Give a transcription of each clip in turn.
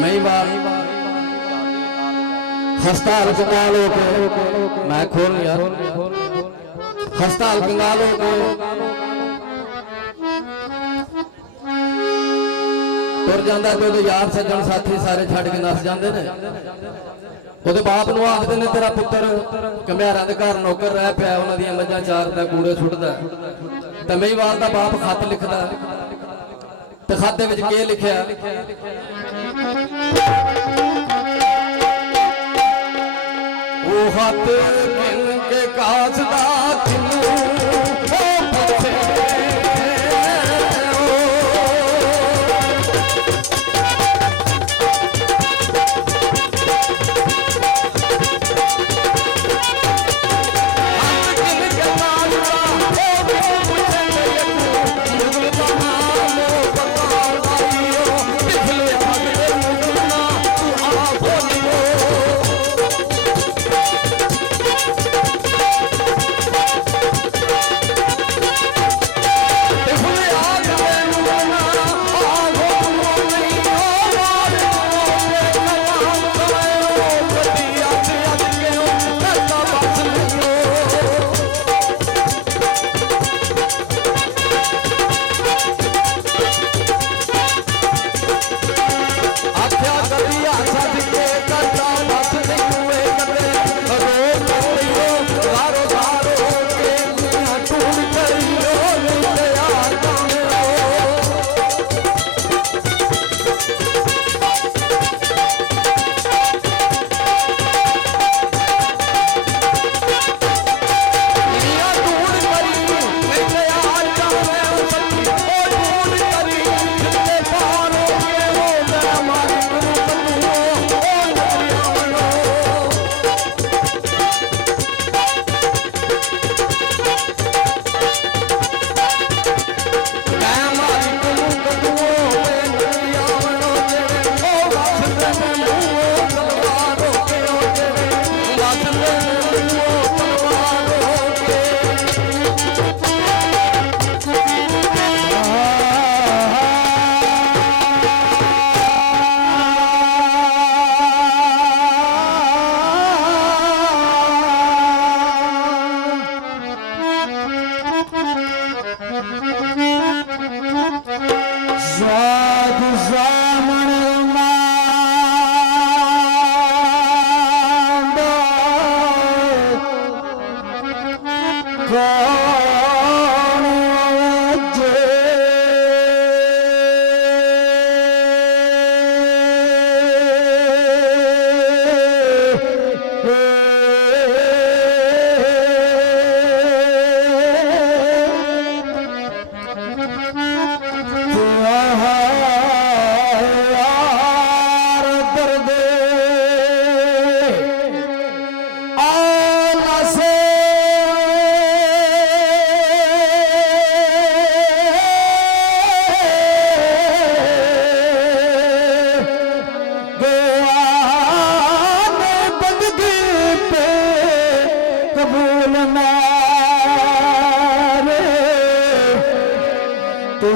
नई बार हस्ताल कंगालों को मैं खोल यार हस्ताल कंगालों को तुर जाता जो यार सज्जन साथी सारे छड़ के नस जाते ने ਉਹਦੇ ਬਾਪ ਨੂੰ ਆਖਦੇ ਨੇ तेरा पुत्र ਘਮਿਆਰਾਂ ਦੇ ਘਰ नौकर रह ਪਿਆ ਉਹਨਾਂ ਦੀਆਂ ਮੱਝਾਂ ਚਾਰਦਾ ਕੂੜੇ ਸੁੱਟਦਾ ਤੇ ਮਹੀਵਾਲ ਦਾ ਬਾਪ ਖੱਤ ਲਿਖਦਾ ਤੇ ਖੱਤ ਦੇ ਵਿੱਚ ਕੀ ਲਿਖਿਆ ਉਹ ਹੱਥ ਕਿਨ ਕੇ ਕਾਸਦਾ ਕਿਨੂੰ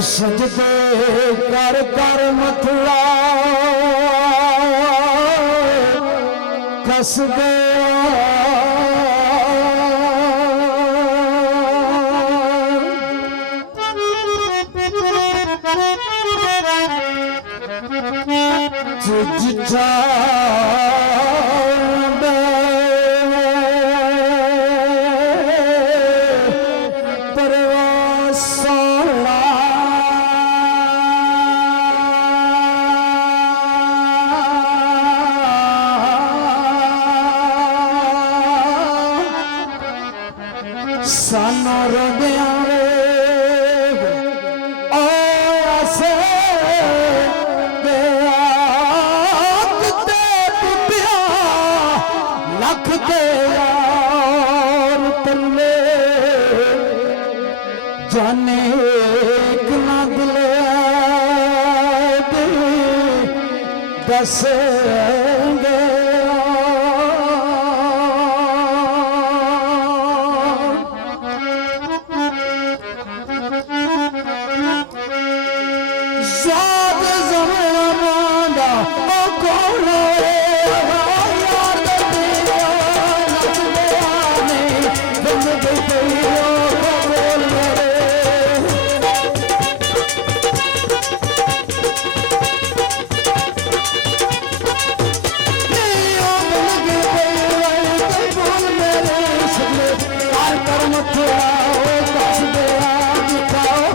सजदे कर कर मथुरा कस गया जिठा सानो रोदिया लख के यार तले जाने एक ना दिले दसेंगे कौन होए यार तेरा नचदे आने बंद गई तेरा बोल मेरे कर्म थोड़ा हो दस गया दिखाओ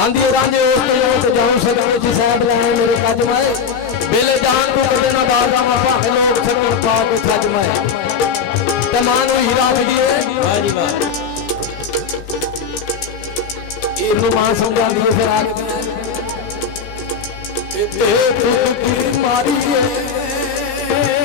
आंधी रांझे उस जाऊं सकते जी साहब लाए मेरे कदमाए बेले जान को कर देना बाजा भावे लोग सकल पा के खजमाए तमान हीरा दिए वाह जी वाह इनु मां समझा दिए फिर आगे मारी है